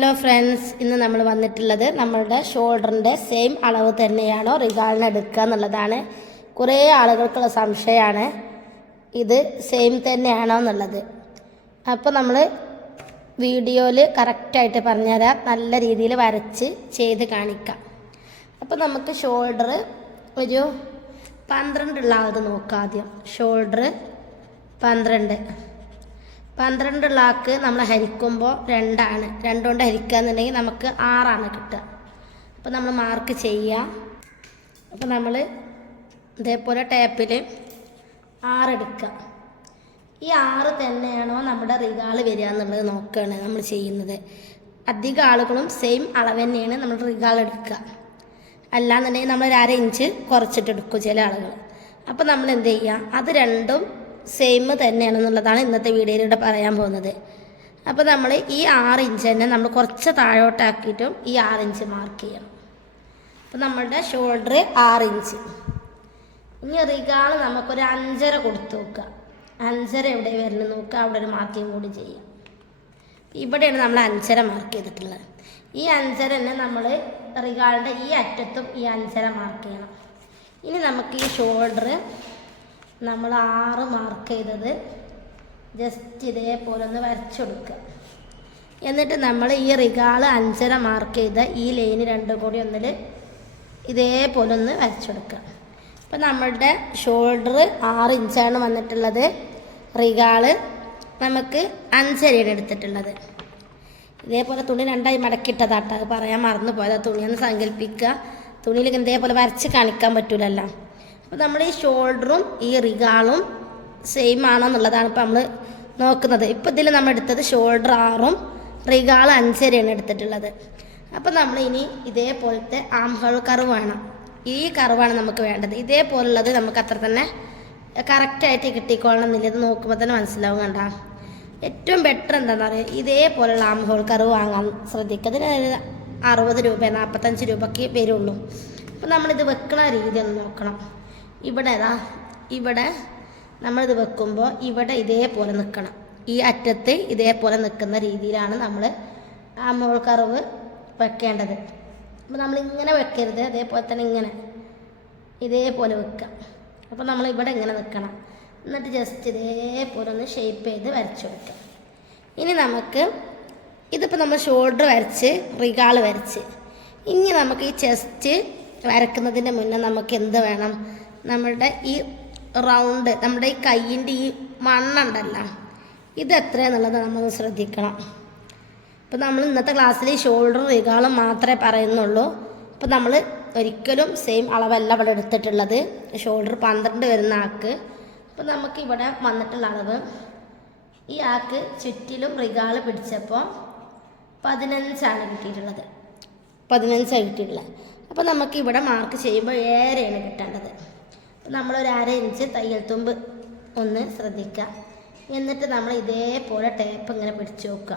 Hello friends, ഇന്ന് നമ്മൾ വന്നിട്ടുള്ളത് നമ്മളുടെ ഷോൾഡറിൻ്റെ സെയിം അളവ് തന്നെയാണോ റിഗാളിന് എടുക്കുക എന്നുള്ളതാണ്. കുറേ ആളുകൾക്കുള്ള സംശയമാണ് ഇത് സെയിം തന്നെയാണോ എന്നുള്ളത്. അപ്പോൾ നമ്മൾ വീഡിയോയിൽ കറക്റ്റായിട്ട് പറഞ്ഞുതരാം, നല്ല രീതിയിൽ വരച്ച് ചെയ്ത് കാണിക്കാം. അപ്പോൾ നമുക്ക് ഷോൾഡർ ഒരു 12 ഉള്ള ആളത് നോക്കാം. ആദ്യം ഷോൾഡർ 12 ഉള്ള ആൾക്ക് നമ്മൾ ഹരിക്കുമ്പോൾ 2 ആണ്. 2 കൊണ്ട് ഹരിക്കുക എന്നുണ്ടെങ്കിൽ നമുക്ക് 6 കിട്ടുക. അപ്പോൾ നമ്മൾ മാർക്ക് ചെയ്യുക. അപ്പോൾ നമ്മൾ ഇതേപോലെ ടേപ്പിൽ 6 എടുക്കുക. ഈ 6 തന്നെയാണോ നമ്മുടെ റിഗാള് വരിക എന്നുള്ളത് നോക്കുകയാണ് നമ്മൾ ചെയ്യുന്നത്. അധികം ആളുകളും സെയിം അളവ് തന്നെയാണ് നമ്മൾ റിഗാൾ എടുക്കുക. അല്ലാന്നുണ്ടെങ്കിൽ നമ്മൾ 1/2 ഇഞ്ച് കുറച്ചിട്ട് എടുക്കും ചില ആളുകൾ. അപ്പോൾ നമ്മൾ എന്ത് ചെയ്യുക, അത് രണ്ടും സെയിം തന്നെയാണെന്നുള്ളതാണ് ഇന്നത്തെ വീഡിയോയിലൂടെ പറയാൻ പോകുന്നത്. അപ്പോൾ നമ്മൾ ഈ 6 ഇഞ്ച് തന്നെ നമ്മൾ കുറച്ച് താഴോട്ടാക്കിയിട്ടും ഈ 6 ഇഞ്ച് മാർക്ക് ചെയ്യണം. അപ്പോൾ നമ്മളുടെ ഷോൾഡർ 6 ഇഞ്ച്. ഇനി റിഗാൾ നമുക്കൊരു 5.5 കൊടുത്ത് നോക്കുക. 5.5 എവിടെ വരുന്നത് നോക്കുക, അവിടെ ഒരു മാർക്കിങ് കൂടി ചെയ്യാം. ഇവിടെയാണ് നമ്മൾ 5.5 മാർക്ക് ചെയ്തിട്ടുള്ളത്. ഈ 5.5 തന്നെ നമ്മൾ റിഗാളിൻ്റെ ഈ അറ്റത്തും ഈ 5.5 മാർക്ക് ചെയ്യണം. ഇനി നമുക്ക് ഈ ഷോൾഡർ നമ്മൾ 6 മാർക്ക് ചെയ്തത് ജസ്റ്റ് ഇതേപോലെ ഒന്ന് വരച്ചു കൊടുക്കുക. എന്നിട്ട് നമ്മൾ ഈ റിഗാൾ 5.5 മാർക്ക് ചെയ്ത ഈ ലൈന് രണ്ടും കൂടി ഒന്നിൽ ഇതേപോലെ ഒന്ന് വരച്ചു കൊടുക്കുക. അപ്പം നമ്മളുടെ ഷോൾഡർ 6 ഇഞ്ചാണ് വന്നിട്ടുള്ളത്. റിഗാള് നമുക്ക് 5.5 എടുത്തിട്ടുള്ളത്. ഇതേപോലെ തുണി 2ആയി മടക്കിയിട്ടതാട്ടോ, അത് പറയാൻ മറന്നു പോയത്. തുണിയൊന്ന് സങ്കല്പിക്കുക, തുണിയിൽ ഇതേപോലെ വരച്ച് കാണിക്കാൻ പറ്റൂലല്ലോ. അപ്പോൾ നമ്മൾ ഈ ഷോൾഡറും ഈ റിഗാളും സെയിം ആണോ എന്നുള്ളതാണ് ഇപ്പോൾ നമ്മൾ നോക്കുന്നത്. ഇപ്പോൾ ഇതിൽ നമ്മൾ എടുത്തത് ഷോൾഡർ 6ഉം റിഗാൾ 5.5 എടുത്തിട്ടുള്ളത്. അപ്പോൾ നമ്മൾ ഇനി ഇതേപോലത്തെ ആം ഹോൾ കർവ് വേണം. ഈ കർവാണ് നമുക്ക് വേണ്ടത്. ഇതേപോലുള്ളത് നമുക്ക് അത്ര തന്നെ കറക്റ്റായിട്ട് കിട്ടിക്കോളണം എന്നില്ല. ഇത് നോക്കുമ്പോൾ തന്നെ മനസ്സിലാവും. കണ്ട, ഏറ്റവും ബെറ്റർ എന്താണെന്ന് പറയുക, ഇതേപോലുള്ള ആം ഹോൾ കർവ് വാങ്ങാൻ ശ്രദ്ധിക്കുക. അതിന് 60 രൂപ 45 രൂപയ്ക്ക് വരുള്ളൂ. അപ്പോൾ നമ്മളിത് വെക്കണ രീതി ഒന്ന് നോക്കണം. ഇവിടെ നമ്മളിത് വെക്കുമ്പോൾ ഇവിടെ ഇതേപോലെ നിൽക്കണം. ഈ അറ്റത്ത് ഇതേപോലെ നിൽക്കുന്ന രീതിയിലാണ് നമ്മൾ ആം ഹോൾ കർവ് വെക്കേണ്ടത്. അപ്പോൾ നമ്മളിങ്ങനെ വെക്കരുത്, അതേപോലെ തന്നെ ഇതേപോലെ വെക്കുക. അപ്പോൾ നമ്മളിവിടെ ഇങ്ങനെ നിൽക്കണം. എന്നിട്ട് ജസ്റ്റ് ഇതേപോലെ ഒന്ന് ഷേപ്പ് ചെയ്ത് വരച്ചു കൊടുക്കുക. ഇനി നമുക്ക് ഇതിപ്പോൾ നമ്മൾ ഷോൾഡർ വരച്ച് റിഗാൾ വരച്ച്, ഇനി നമുക്ക് ഈ ചെസ്റ്റ് വരക്കുന്നതിൻ്റെ മുന്നേ നമുക്ക് എന്ത് വേണം, നമ്മളുടെ ഈ റൗണ്ട്, നമ്മുടെ ഈ കയ്യിൻ്റെ ഈ മണ്ണുണ്ടല്ലോ, ഇത് എത്രയാണെന്നുള്ളത് നമ്മളൊന്ന് ശ്രദ്ധിക്കണം. ഇപ്പോൾ നമ്മൾ ഇന്നത്തെ ക്ലാസ്സിൽ ഷോൾഡറും റിഗാളും മാത്രമേ പറയുന്നുള്ളൂ. അപ്പോൾ നമ്മൾ ഒരിക്കലും സെയിം അളവല്ല ഇവിടെ എടുത്തിട്ടുള്ളത്. ഷോൾഡർ 12 വരുന്ന ആൾക്ക്. അപ്പോൾ നമുക്ക് ഇവിടെ വന്നിട്ടുള്ള അളവ്, ഈ ആൾക്ക് ചുറ്റിലും റിഗാൾ പിടിച്ചപ്പോൾ 15 കിട്ടിയിട്ടുള്ളത്. 15 കിട്ടിയിട്ടുള്ളത്. അപ്പോൾ നമുക്ക് ഇവിടെ മാർക്ക് ചെയ്യുമ്പോൾ 7 കിട്ടേണ്ടത്. അപ്പോൾ നമ്മളൊരു 1/2 ഇഞ്ച് തയ്യൽ തുമ്പ് ഒന്ന് ശ്രദ്ധിക്കുക. എന്നിട്ട് നമ്മൾ ഇതേപോലെ ടേപ്പ് ഇങ്ങനെ പിടിച്ച് നോക്കുക.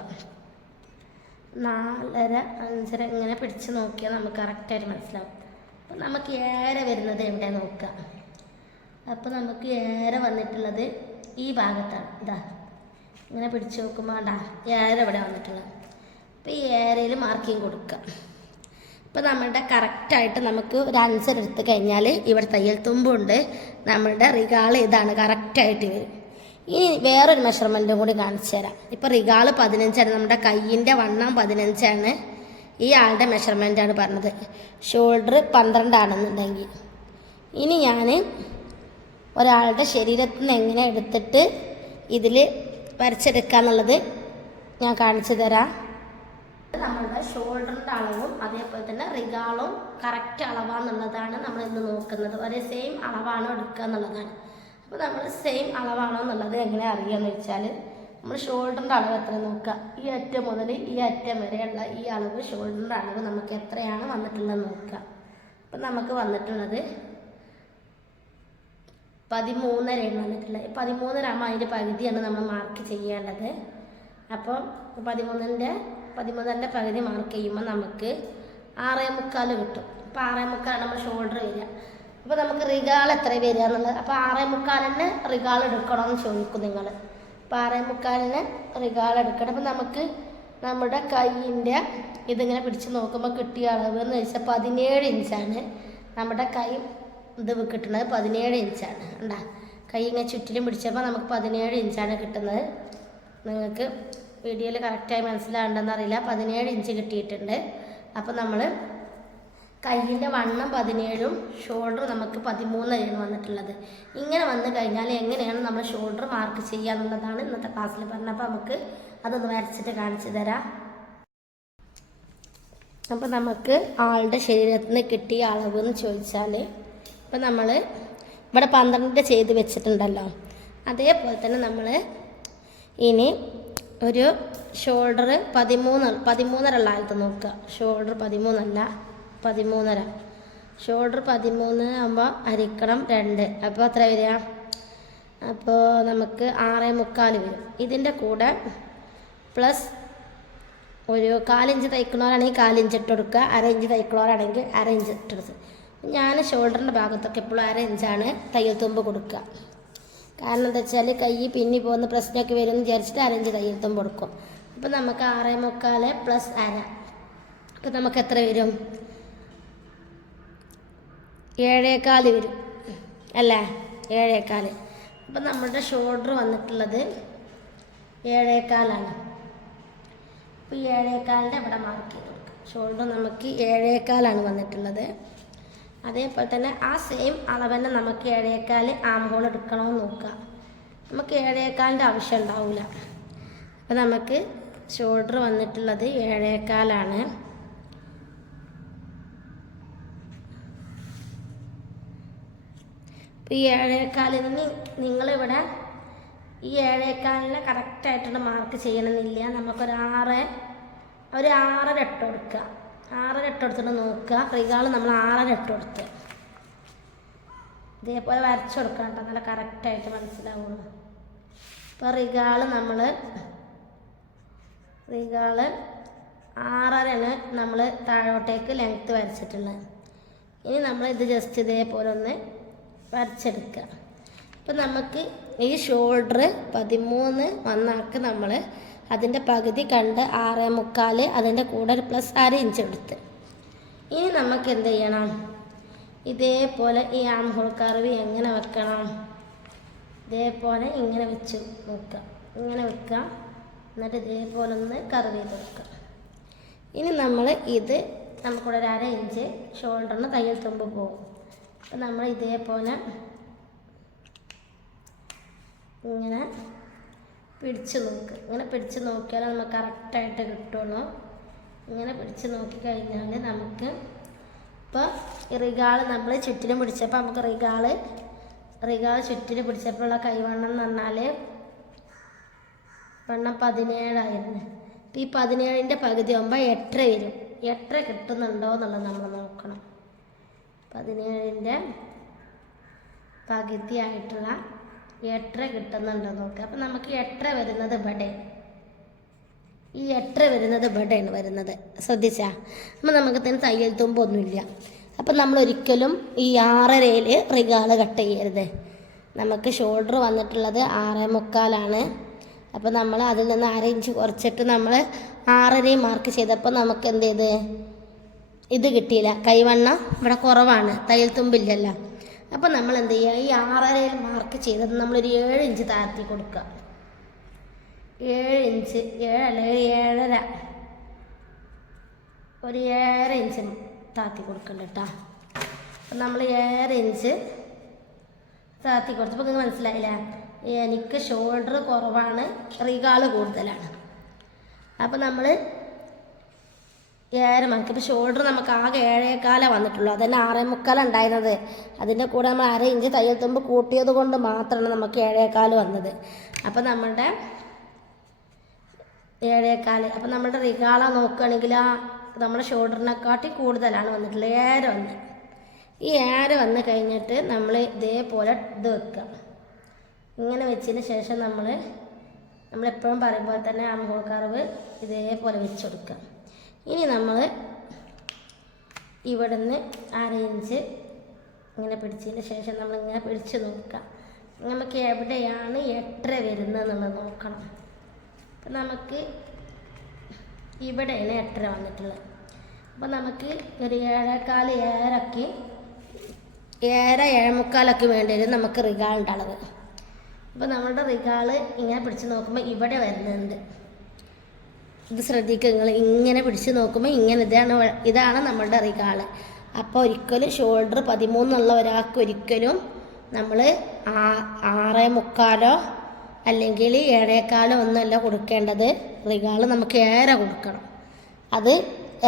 4.5 5.5 ഇങ്ങനെ പിടിച്ച് നോക്കിയാൽ നമുക്ക് കറക്റ്റായിട്ട് മനസ്സിലാവും. അപ്പോൾ നമുക്ക് 7 വരുന്നത് എവിടെ നോക്കുക. അപ്പോൾ നമുക്ക് 7 വന്നിട്ടുള്ളത് ഈ ഭാഗത്താണ്. ഇതാ ഇങ്ങനെ പിടിച്ച് നോക്കുമ്പോൾ 7 ഇവിടെ വന്നിട്ടുള്ളത്. അപ്പോൾ ഈ 7ൽ മാർക്കിങ് കൊടുക്കുക. ഇപ്പോൾ നമ്മളുടെ കറക്റ്റായിട്ട് നമുക്ക് ഒരു 5 എടുത്ത് കഴിഞ്ഞാൽ ഇവിടെ തയ്യൽ തുമ്പുണ്ട്. നമ്മളുടെ റിഗാൾ ഇതാണ്, കറക്റ്റായിട്ട് വരും. ഇനി വേറൊരു മെഷർമെൻറ്റും കൂടി കാണിച്ചു തരാം. ഇപ്പോൾ റിഗാൾ 15 നമ്മുടെ കയ്യിൻ്റെ വണ്ണം 15. ഈ ആളുടെ മെഷർമെൻറ്റാണ് പറഞ്ഞത്. ഷോൾഡർ 12 ആണെന്നുണ്ടെങ്കിൽ, ഇനി ഞാൻ ഒരാളുടെ ശരീരത്തിൽ നിന്ന് എങ്ങനെ എടുത്തിട്ട് ഇതിൽ വരച്ചെടുക്കുക എന്നുള്ളത് ഞാൻ കാണിച്ചു തരാം. നമ്മളുടെ ഷോൾഡറിൻ്റെ അളവും അതേപോലെ തന്നെ റിഗാളും കറക്റ്റ് അളവാണെന്നുള്ളതാണ് നമ്മൾ ഇന്ന് നോക്കുന്നത്. ഒരേ സെയിം അളവാണോ എടുക്കുക എന്നുള്ളതാണ്. അപ്പോൾ നമ്മൾ സെയിം അളവാണോ എന്നുള്ളത് എങ്ങനെ അറിയാമെന്ന് വെച്ചാൽ, നമ്മൾ ഷോൾഡറിൻ്റെ അളവ് എത്ര നോക്കുക. ഈ അറ്റം മുതൽ ഈ അറ്റം വരെയുള്ള ഈ അളവ്, ഷോൾഡറിൻ്റെ അളവ് നമുക്ക് എത്രയാണ് വന്നിട്ടുള്ളത് നോക്കുക. അപ്പം നമുക്ക് വന്നിട്ടുള്ളത് 13.5 വന്നിട്ടുള്ളത്. 13.5 ആകുമ്പോൾ അതിൻ്റെ പകുതിയാണ് നമ്മൾ മാർക്ക് ചെയ്യേണ്ടത്. അപ്പോൾ 13.5 പകുതി മാർക്ക് ചെയ്യുമ്പോൾ നമുക്ക് 6.25 കിട്ടും. അപ്പോൾ 6.25 നമ്മൾ ഷോൾഡർ വരിക. അപ്പോൾ നമുക്ക് റിഗാൾ എത്ര വരിക എന്നുള്ളത്, അപ്പോൾ 6.25 റിഗാൾ എടുക്കണമെന്ന് ചോദിക്കും നിങ്ങൾ. അപ്പോൾ 6.25 റിഗാൾ എടുക്കണം. അപ്പോൾ നമുക്ക് നമ്മുടെ കൈയിൻ്റെ ഇതിങ്ങനെ പിടിച്ച് നോക്കുമ്പോൾ കിട്ടിയ അളവ് എന്ന് വെച്ചാൽ 17 ഇഞ്ചാണ്. നമ്മുടെ കൈ ഇത് കിട്ടുന്നത് 17 ഇഞ്ചാണ്. കണ്ടാ, കൈ ഇങ്ങനെ ചുറ്റിലും പിടിച്ചപ്പോൾ നമുക്ക് 17 ഇഞ്ചാണ് കിട്ടുന്നത്. നിങ്ങൾക്ക് വീഡിയോയിൽ കറക്റ്റായി മനസ്സിലാകണ്ടെന്നറിയില്ല. 17 ഇഞ്ച് കിട്ടിയിട്ടുണ്ട്. അപ്പോൾ നമ്മൾ കൈയിൻ്റെ വണ്ണം 17ഉം ഷോൾഡർ നമുക്ക് 13 വന്നിട്ടുള്ളത്. ഇങ്ങനെ വന്നു കഴിഞ്ഞാൽ എങ്ങനെയാണ് നമ്മൾ ഷോൾഡർ മാർക്ക് ചെയ്യുക എന്നുള്ളതാണ് ഇന്നത്തെ ക്ലാസ്സിൽ പറഞ്ഞത്. അപ്പോൾ നമുക്ക് അതൊന്ന് വരച്ചിട്ട് കാണിച്ചു തരാം. അപ്പോൾ നമുക്ക് ആളുടെ ശരീരത്തിൽ നിന്ന് കിട്ടിയ അളവ് എന്ന് ചോദിച്ചാൽ, ഇപ്പം നമ്മൾ ഇവിടെ 12 ചെയ്ത് വെച്ചിട്ടുണ്ടല്ലോ, അതേപോലെ തന്നെ നമ്മൾ ഇനി ഒരു ഷോൾഡർ 13 ഉള്ള നോക്കുക. ഷോൾഡർ 13 അല്ല, 13. ഷോൾഡർ 13 ആകുമ്പോൾ ഹരിക്കണം 2. അപ്പോൾ എത്ര വരിക? അപ്പോൾ നമുക്ക് 6.25 വരും. ഇതിൻ്റെ കൂടെ പ്ലസ് ഒരു 1/4 ഇഞ്ച് തയ്ക്കണവരാണെങ്കിൽ 1/4 ഇഞ്ച് ഇട്ട് കൊടുക്കുക. 1/2 ഇഞ്ച് തയ്ക്കണവരാണെങ്കിൽ 1/2 ഇഞ്ച് ഇട്ടെടുത്ത്. ഞാൻ ഷോൾഡറിൻ്റെ ഭാഗത്തൊക്കെ എപ്പോഴും 1/2 ഇഞ്ചാണ് തയ്യൽ തുമ്പ് കൊടുക്കുക. കാരണം എന്താ വെച്ചാൽ കൈ പിന്നി പോകുന്ന പ്രശ്നമൊക്കെ വരും എന്ന് വിചാരിച്ചിട്ട് 1/2 ഇഞ്ച് തയ്യൽ തുമ്പ് കൊടുക്കും. അപ്പോൾ നമുക്ക് 6.25 പ്ലസ് 1/2. അപ്പോൾ നമുക്ക് എത്ര വരും? 7.25 വരും അല്ലേ? 7.25. അപ്പം നമ്മുടെ ഷോൾഡർ വന്നിട്ടുള്ളത് 7.25 അപ്പോൾ 7.25 ഇവിടെ മാർക്ക് ചെയ്ത് കൊടുക്കുക. ഷോൾഡർ നമുക്ക് 7.25 വന്നിട്ടുള്ളത്. അതേപോലെ തന്നെ ആ സെയിം അളവ് തന്നെ നമുക്ക് 7.25 ആം ഹോൾ എടുക്കണമെന്ന് നോക്കുക. നമുക്ക് 7.25 ആവശ്യം ഉണ്ടാവില്ല. അപ്പോൾ നമുക്ക് ഷോൾഡർ വന്നിട്ടുള്ളത് 7.25. അപ്പോൾ ഈ 7.25 നിങ്ങളിവിടെ ഈ 7.25 കറക്റ്റായിട്ടുള്ള മാർക്ക് ചെയ്യണമെന്നില്ല. നമുക്കൊരു 6.5 ഇട്ട് കൊടുക്കുക. 6.5 ഇട്ട് കൊടുത്തിട്ട് നോക്കുക. റിഗാൾ നമ്മൾ 6.5 ഇട്ട് കൊടുത്ത് ഇതേപോലെ വരച്ചു കൊടുക്കാം കേട്ടോ, നല്ല കറക്റ്റായിട്ട് മനസ്സിലാവുള്ളൂ. അപ്പോൾ റിഗാൾ 6.5 നമ്മൾ താഴോട്ടേക്ക് ലെങ്ത്ത് വരച്ചിട്ടുള്ളത്. ഇനി നമ്മൾ ഇത് ജസ്റ്റ് ഇതേപോലെ ഒന്ന് വരച്ചെടുക്കുക. അപ്പം നമുക്ക് ഈ ഷോൾഡർ 13 വന്നാക്ക് നമ്മൾ അതിൻ്റെ പകുതി കണ്ട് 6.25 അതിൻ്റെ കൂടെ ഒരു പ്ലസ് 1/2 ഇഞ്ച് എടുത്ത്. ഇനി നമുക്ക് എന്ത് ചെയ്യണം? ഇതേപോലെ ഈ ആം ഹോൾ കർവ് എങ്ങനെ വെക്കണം? ഇതേപോലെ ഇങ്ങനെ വെച്ച് നോക്കുക. ഇങ്ങനെ വെക്കുക. എന്നിട്ട് ഇതേപോലെ ഒന്ന് കർവ് ചെയ്ത് വെക്കുക. ഇനി നമ്മൾ ഇത് നമുക്കിവിടെ ഒരു 1/2 ഇഞ്ച് ഷോൾഡറിന് തയ്യൽ തുമ്പ് പോകും. അപ്പം നമ്മൾ ഇതേപോലെ ഇങ്ങനെ പിടിച്ച് നോക്കുക. ഇങ്ങനെ പിടിച്ച് നോക്കിയാൽ നമുക്ക് കറക്റ്റായിട്ട് കിട്ടുള്ളൂ. ഇങ്ങനെ പിടിച്ച് നോക്കിക്കഴിഞ്ഞാൽ നമുക്ക് ഇപ്പോൾ റിഗാൾ നമ്മൾ ചുറ്റിനും പിടിച്ചപ്പോൾ നമുക്ക് റിഗാൾ ചുറ്റിനും പിടിച്ചപ്പോഴുള്ള കൈവണ്ണം എന്ന് പറഞ്ഞാൽ വണ്ണം 17 ഈ 17ൻ്റെ പകുതി ആകുമ്പോൾ 8 വരും. 8 കിട്ടുന്നുണ്ടോ എന്നുള്ളത് നമ്മൾ നോക്കണം. 17ൻ്റെ പകുതി ആയിട്ടുള്ള 8 കിട്ടുന്നുണ്ടോ നോക്കുക. അപ്പം നമുക്ക് 8 വരുന്നത് ഇവിടെ, ഈ 8 വരുന്നത് ഇവിടെയാണ് വരുന്നത്. ശ്രദ്ധിച്ചാൽ അപ്പം നമുക്ക് തന്നെ തയ്യൽ തുമ്പൊന്നുമില്ല. അപ്പം നമ്മൾ ഒരിക്കലും ഈ 6.5 റിഗാൾ കട്ട് ചെയ്യരുത്. നമുക്ക് ഷോൾഡർ വന്നിട്ടുള്ളത് 6.25. അപ്പോൾ നമ്മൾ അതിൽ നിന്ന് 1/2 ഇഞ്ച് കുറച്ചിട്ട് നമ്മൾ 6.5 മാർക്ക് ചെയ്തപ്പോൾ നമുക്ക് എന്ത് ചെയ്ത് ഇത് കിട്ടിയില്ല. കൈവണ്ണം ഇവിടെ കുറവാണ്, തയ്യൽ തുമ്പില്ലല്ലോ. അപ്പോൾ നമ്മൾ എന്ത് ചെയ്യുക? ഈ 6.5 മാർക്ക് ചെയ്തത് നമ്മളൊരു 7 ഇഞ്ച് താഴ്ത്തി കൊടുക്കുക. 7 ഇഞ്ച് 7.5 ഒരു 7 ഇഞ്ച് താഴ്ത്തി കൊടുക്കണ്ട കേട്ടോ. അപ്പം നമ്മൾ 7 ഇഞ്ച് താഴ്ത്തി കൊടുത്തപ്പോൾ നിങ്ങൾക്ക് മനസ്സിലായില്ലേ? എനിക്ക് ഷോൾഡർ കുറവാണ്, റിഗാൾ കൂടുതലാണ്. അപ്പോൾ നമ്മൾ 7 മാർക്ക്. ഇപ്പോൾ ഷോൾഡർ നമുക്ക് ആകെ 7.25 വന്നിട്ടുള്ളൂ. അതന്നെ 6.25 ഉണ്ടായിരുന്നത്. അതിൻ്റെ കൂടെ നമ്മൾ 1/2 ഇഞ്ച് തയ്യൽ തുമ്പ് കൂട്ടിയത് കൊണ്ട് മാത്രമാണ് നമുക്ക് 7.25 വന്നത്. അപ്പോൾ നമ്മുടെ 7.25. അപ്പോൾ നമ്മുടെ റിഗാള നോക്കുകയാണെങ്കിൽ നമ്മുടെ ഷോൾഡറിനെക്കാട്ടി കൂടുതലാണ് വന്നിട്ടുള്ളത്. 7 വന്ന് ഈ 7 വന്ന് കഴിഞ്ഞിട്ട് നമ്മൾ ഇതേപോലെ ഇത് വെക്കുക. ഇങ്ങനെ വെച്ചതിന് ശേഷം നമ്മളെപ്പോഴും പറയുമ്പോൾ തന്നെ ആം ഹോൾ കർവ് ഇതേപോലെ വെച്ച് കൊടുക്കുക. ഇനി നമ്മൾ ഇവിടുന്ന് 1/2 ഇഞ്ച് ഇങ്ങനെ പിടിച്ചതിന് ശേഷം നമ്മളിങ്ങനെ പിടിച്ച് നോക്കുക. നമുക്ക് എവിടെയാണ് 8 വരുന്നത് എന്നുള്ളത് നോക്കണം. അപ്പം നമുക്ക് ഇവിടെയാണ് 8.5 വന്നിട്ടുള്ളത്. അപ്പോൾ നമുക്ക് ഒരു 7.15 7 7:45 വേണ്ടി വരും നമുക്ക് റിഗാളിൻ്റെ അളവ്. അപ്പോൾ നമ്മുടെ റിഗാള് ഇങ്ങനെ പിടിച്ച് നോക്കുമ്പോൾ ഇവിടെ വരുന്നുണ്ട്. ഇത് ശ്രദ്ധിക്കുക, നിങ്ങൾ ഇങ്ങനെ പിടിച്ച് നോക്കുമ്പോൾ ഇതാണ് നമ്മളുടെ റിഗാള്. അപ്പോൾ ഒരിക്കലും ഷോൾഡർ 13 ഉള്ള ഒരാൾക്ക് ഒരിക്കലും നമ്മൾ 6.25 അല്ലെങ്കിൽ 7.25 ഒന്നുമല്ല കൊടുക്കേണ്ടത്. റിഗാള് നമുക്ക് 7 കൊടുക്കണം. അത്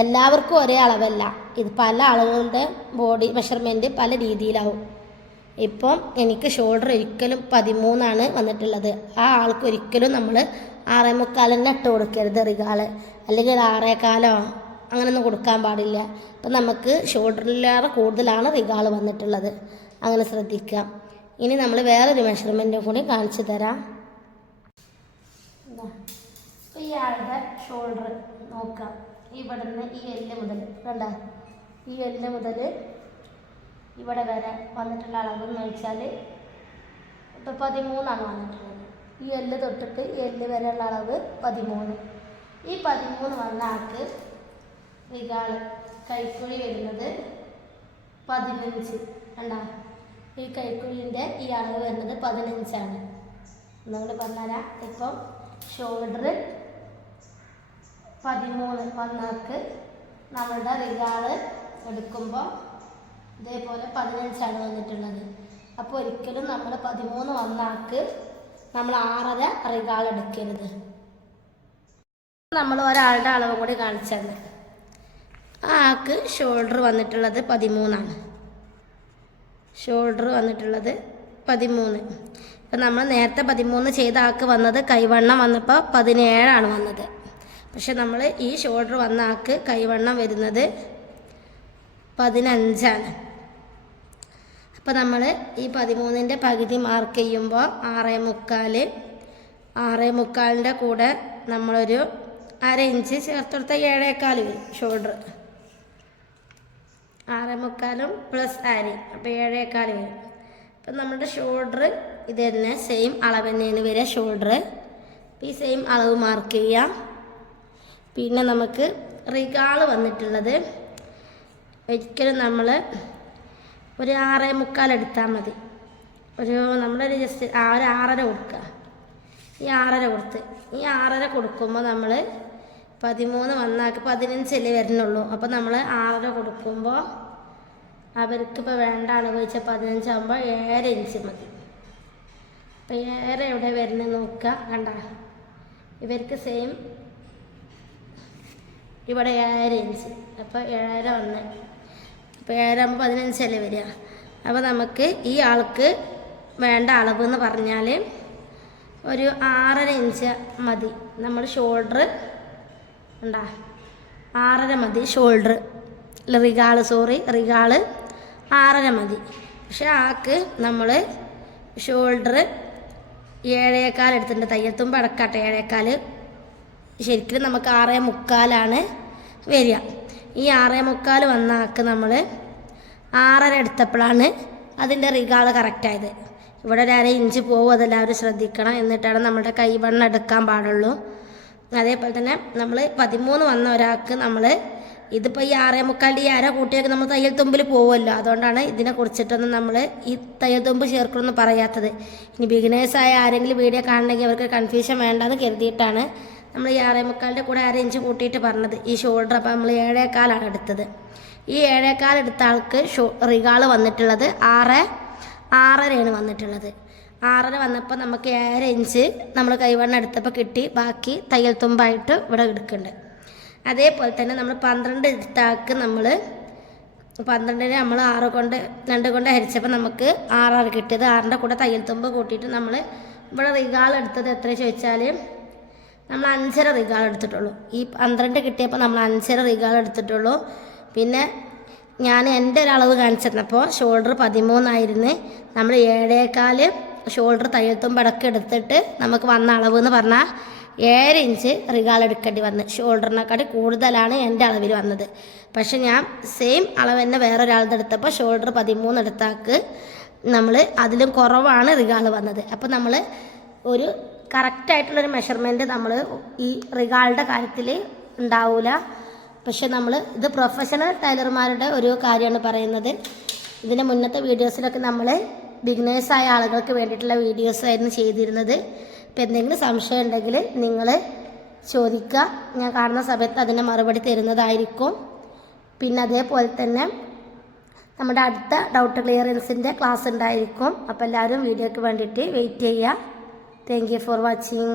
എല്ലാവർക്കും ഒരേ അളവല്ല. ഇത് പല ആളുകളുടെ ബോഡി മെഷർമെൻറ്റ് പല രീതിയിലാവും. ഇപ്പം എനിക്ക് ഷോൾഡർ ഒരിക്കലും 13 വന്നിട്ടുള്ളത്. ആ ആൾക്ക് ഒരിക്കലും നമ്മൾ 6.25 ഇട്ട് കൊടുക്കരുത് റിഗാള്, അല്ലെങ്കിൽ 6.25 അങ്ങനെയൊന്നും കൊടുക്കാൻ പാടില്ല. അപ്പം നമുക്ക് ഷോൾഡറിലേറെ കൂടുതലാണ് റിഗാള് വന്നിട്ടുള്ളത്. അങ്ങനെ ശ്രദ്ധിക്കാം. ഇനി നമ്മൾ വേറൊരു മെഷർമെൻറ്റും കൂടി കാണിച്ചു തരാം. ഇയാളുടെ ഷോൾഡർ നോക്കാം. ഇവിടുന്ന് ഈ എല്ല് മുതൽ കണ്ട ഈ എല്ല് മുതൽ ഇവിടെ വരെ വന്നിട്ടുള്ള അളവെന്ന് വെച്ചാൽ ഇപ്പോൾ 13 വന്നിട്ടുള്ളത്. ഈ എല്ല് തൊട്ടിട്ട് ഈ എല്ല് വരെയുള്ള അളവ് 13. ഈ 13 വന്ന ആൾക്ക് റിഗാള് കൈക്കുഴി വരുന്നത് 15. കണ്ട ഈ കൈക്കുഴിൻ്റെ ഈ അളവ് വരുന്നത് 15. നിങ്ങൾ പറഞ്ഞുതരാം. ഇപ്പം ഷോൾഡർ 13 വന്നാൾക്ക് നമ്മളുടെ റിഗാള് എടുക്കുമ്പോൾ ഇതേപോലെ 15 വന്നിട്ടുള്ളത്. അപ്പോൾ ഒരിക്കലും നമ്മൾ 13 വന്നാൾക്ക് നമ്മൾ 6.5 റിഗാൾ എടുക്കരുത്. നമ്മൾ ഒരാളുടെ അളവ് കൂടി കാണിച്ചത്. ആ ആൾക്ക് ഷോൾഡർ വന്നിട്ടുള്ളത് 13. ഷോൾഡർ വന്നിട്ടുള്ളത് 13. ഇപ്പം നമ്മൾ നേരത്തെ 13 ചെയ്ത ആൾക്ക് വന്നത് കൈവണ്ണം വന്നപ്പോൾ 17 വന്നത്. പക്ഷെ നമ്മൾ ഈ ഷോൾഡർ വന്ന ആൾക്ക് കൈവണ്ണം വരുന്നത് 15. അപ്പോൾ നമ്മൾ ഈ 13ൻ്റെ പകുതി മാർക്ക് ചെയ്യുമ്പോൾ 6.25 കൂടെ നമ്മളൊരു 1/2 ഇഞ്ച് ചേർത്തെടുത്ത 7.25 വരും ഷോൾഡർ. 6.25 പ്ലസ് 1/2 അപ്പോൾ 7.25 വരും. അപ്പം നമ്മുടെ ഷോൾഡർ ഇത് തന്നെ സെയിം അളവ് തന്നെയാണ് വരിക ഷോൾഡർ. ഈ സെയിം അളവ് മാർക്ക് ചെയ്യാം. പിന്നെ നമുക്ക് റിഗാള് വന്നിട്ടുള്ളത് ഒരിക്കലും നമ്മൾ ഒരു 6.25 എടുത്താൽ മതി. നമ്മളൊരു ജസ്റ്റ് ഒരു 6.5 കൊടുക്കുക. ഈ 6.5 കൊടുത്ത് ഈ 6.5 കൊടുക്കുമ്പോൾ നമ്മൾ 13 വന്നാൾക്ക് 15 വരുന്നുള്ളൂ. അപ്പോൾ നമ്മൾ 6.5 കൊടുക്കുമ്പോൾ അവർക്കിപ്പോൾ വേണ്ട അളവ് വെച്ചാൽ 15 ആകുമ്പോൾ 7 ഇഞ്ച് മതി. അപ്പോൾ 7 എവിടെ വരുന്നത് നോക്കുക. കണ്ട ഇവർക്ക് സെയിം ഇവിടെ 7 ഇഞ്ച്. അപ്പോൾ 7 വന്ന് അപ്പോൾ 7 ആകുമ്പോൾ 15 വരിക. അപ്പോൾ നമുക്ക് ഈ ആൾക്ക് വേണ്ട അളവ് എന്ന് പറഞ്ഞാൽ ഒരു 6.5 ഇഞ്ച് മതി. നമ്മൾ ഷോൾഡർ ഉണ്ടാ 6.5 മതി ഷോൾഡർ. റിഗാള് 6.5 മതി. പക്ഷെ ആൾക്ക് നമ്മൾ ഷോൾഡർ 7.25 എടുത്തിട്ടുണ്ട്. തയ്യത്തുമ്പോൾ അടക്കാട്ടെ 7.25. ശരിക്കും നമുക്ക് 6.25 വരിക. ഈ 6.25 വന്ന ആൾക്ക് നമ്മൾ 6.5 എടുത്തപ്പോഴാണ് അതിൻ്റെ റിഗാള് കറക്റ്റായത്. ഇവിടെ ഒരു 1/2 ഇഞ്ച് പോകും, അതെല്ലാവരും ശ്രദ്ധിക്കണം. എന്നിട്ടാണ് നമ്മുടെ കൈവണ്ണം എടുക്കാൻ പാടുള്ളൂ. അതേപോലെ തന്നെ നമ്മൾ 13 വന്ന ഒരാൾക്ക് നമ്മൾ ഇതിപ്പോൾ ഈ 6.25 ഈ 1/2 കൂട്ടിയൊക്കെ നമ്മൾ തയ്യൽ തുമ്പിൽ പോകുമല്ലോ. അതുകൊണ്ടാണ് ഇതിനെ കുറിച്ചിട്ടൊന്നും നമ്മൾ ഈ തയ്യൽ തുമ്പ് ചേർക്കണമെന്ന് പറയാത്തത്. ഇനി ബിഗിനേഴ്സായ ആരെങ്കിലും വീഡിയോ കാണണമെങ്കിൽ അവർക്ക് കൺഫ്യൂഷൻ വേണ്ടെന്ന് കരുതിയിട്ടാണ് നമ്മൾ ഈ 6.25 കൂടെ 1/2 ഇഞ്ച് കൂട്ടിയിട്ട് പറഞ്ഞത്. ഈ ഷോൾഡർ അപ്പോൾ നമ്മൾ 7.25 എടുത്തത്. ഈ 7.25 എടുത്ത ആൾക്ക് റിഗാള് വന്നിട്ടുള്ളത് 6.5 വന്നിട്ടുള്ളത്. 6.5 വന്നപ്പോൾ നമുക്ക് 7 ഇഞ്ച് നമ്മൾ കൈവണ്ണം എടുത്തപ്പോൾ കിട്ടി. ബാക്കി തയ്യൽ തുമ്പായിട്ട് ഇവിടെ എടുക്കുന്നുണ്ട്. അതേപോലെ തന്നെ നമ്മൾ 12 എടുത്ത ആൾക്ക് നമ്മൾ 12 നമ്മൾ 2 കൊണ്ട് ഹരിച്ചപ്പോൾ നമുക്ക് 6 കിട്ടിയത്. 6ൻ്റെ കൂടെ തയ്യൽ തുമ്പ് കൂട്ടിയിട്ട് നമ്മൾ ഇവിടെ റിഗാൾ എടുത്തത് എത്ര ചോദിച്ചാൽ നമ്മൾ 5.5 റിഗാൾ എടുത്തിട്ടുള്ളൂ. ഈ 12 കിട്ടിയപ്പോൾ നമ്മൾ 5.5 റിഗാൾ എടുത്തിട്ടുള്ളൂ. പിന്നെ ഞാൻ എൻ്റെ ഒരളവ് കാണിച്ചു തന്നപ്പോൾ ഷോൾഡർ 13 നമ്മൾ 7.25 ഷോൾഡർ തയ്യൽ തുമ്പ് അടക്കം എടുത്തിട്ട് നമുക്ക് വന്ന അളവ് എന്ന് പറഞ്ഞാൽ 7 ഇഞ്ച് റിഗാൾ എടുക്കേണ്ടി വന്ന്. ഷോൾഡറിനെക്കാട്ടി കൂടുതലാണ് എൻ്റെ അളവിൽ വന്നത്. പക്ഷെ ഞാൻ സെയിം അളവ് തന്നെ വേറൊരാളുടെ എടുത്തപ്പോൾ ഷോൾഡർ 13 എടുത്താക്ക് നമ്മൾ അതിലും കുറവാണ് റിഗാൾ വന്നത്. അപ്പോൾ നമ്മൾ ഒരു കറക്റ്റായിട്ടുള്ളൊരു മെഷർമെൻറ്റ് നമ്മൾ ഈ റിഗാളുടെ കാര്യത്തിൽ ഉണ്ടാവില്ല. പക്ഷെ ഇത് പ്രൊഫഷണൽ ടൈലർമാരുടെ ഒരു കാര്യമാണ് പറയുന്നത്. ഇതിൻ്റെ മുന്നത്തെ വീഡിയോസിലൊക്കെ നമ്മൾ ബിഗിനേഴ്സായ ആളുകൾക്ക് വേണ്ടിയിട്ടുള്ള വീഡിയോസ് ആയിരുന്നു ചെയ്തിരുന്നത്. ഇപ്പം എന്തെങ്കിലും സംശയം ഉണ്ടെങ്കിൽ നിങ്ങൾ ചോദിക്കുക, ഞാൻ കാണുന്ന സമയത്ത് അതിന് മറുപടി തരുന്നതായിരിക്കും. പിന്നെ അതേപോലെ തന്നെ നമ്മുടെ അടുത്ത ഡൗട്ട് ക്ലിയറൻസിൻ്റെ ക്ലാസ് ഉണ്ടായിരിക്കും. അപ്പോൾ എല്ലാവരും വീഡിയോയ്ക്ക് വേണ്ടിയിട്ട് വെയിറ്റ് ചെയ്യുക. Thank you for watching.